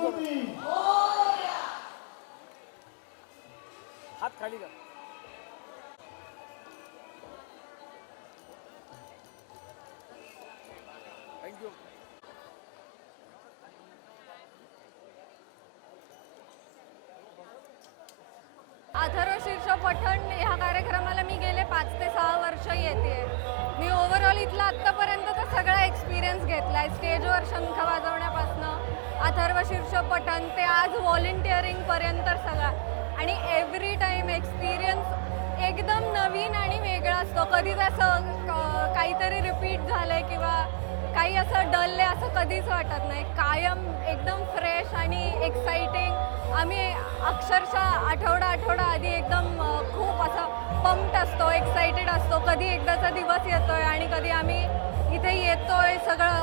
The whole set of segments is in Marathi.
मूर्ती हात खाली कर आहे. स्टेजवर शंख वाजवण्यापासनं अथर्व शीर्ष पठण ते आज व्हॉलेंटिअरिंगपर्यंत सगळा. आणि एव्हरी टाईम एक्सपिरियन्स एकदम नवीन आणि वेगळा असतो. कधीच असं काहीतरी रिपीट झालं आहे किंवा काही असं डल आहे असं कधीच वाटत नाही. कायम एकदम फ्रेश आणि एक्साइटिंग आम्ही अक्षरशः आठवडा आठवडा आधी एकदम खूप असं पंप्ड असतो एक्साइटेड असतो. कधी एकदाचा दिवस येतोय आणि कधी आम्ही इथे येतोय सगळं.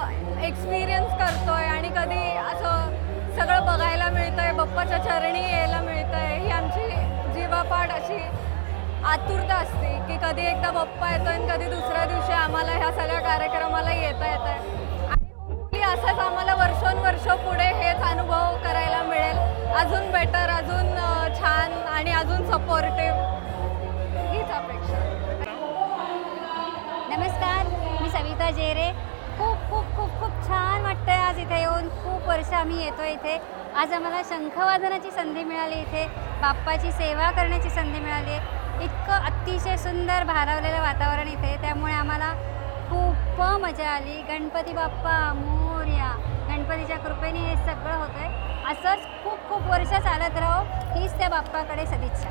एक्सपिरियन्स करतोय आणि कधी असं सगळं बघायला मिळतंय बाप्पाच्या चरणी यायला मिळतंय ही आमची जीवापाठ अशी आतुरता असते की कधी एकदा बाप्पा येतोय आणि कधी दुसऱ्या दिवशी आम्हाला ह्या सगळ्या कार्यक्रमाला येता येत आहे आणि असंच आम्हाला वर्षोनवर्ष पुढे हेच अनुभव करायला मिळेल. अजून बेटर अजून छान आणि अजून सपोर्टिव्ह हीच अपेक्षा. नमस्कार मी सविता जेरे. वर्ष आम्ही येतो इथे. आज आम्हाला शंखवादनाची संधी मिळाली इथे. बाप्पाची सेवा करण्याची संधी मिळाली. आहे इतकं अतिशय सुंदर भारावलेलं वातावरण इथे. त्यामुळे आम्हाला खूप मजा आली. गणपती बाप्पा मोर्या. गणपतीच्या कृपेने हे सगळं होतं आहे असंच खूप खूप वर्ष चालत राहो. हीच त्या बाप्पाकडे सदिच्छा.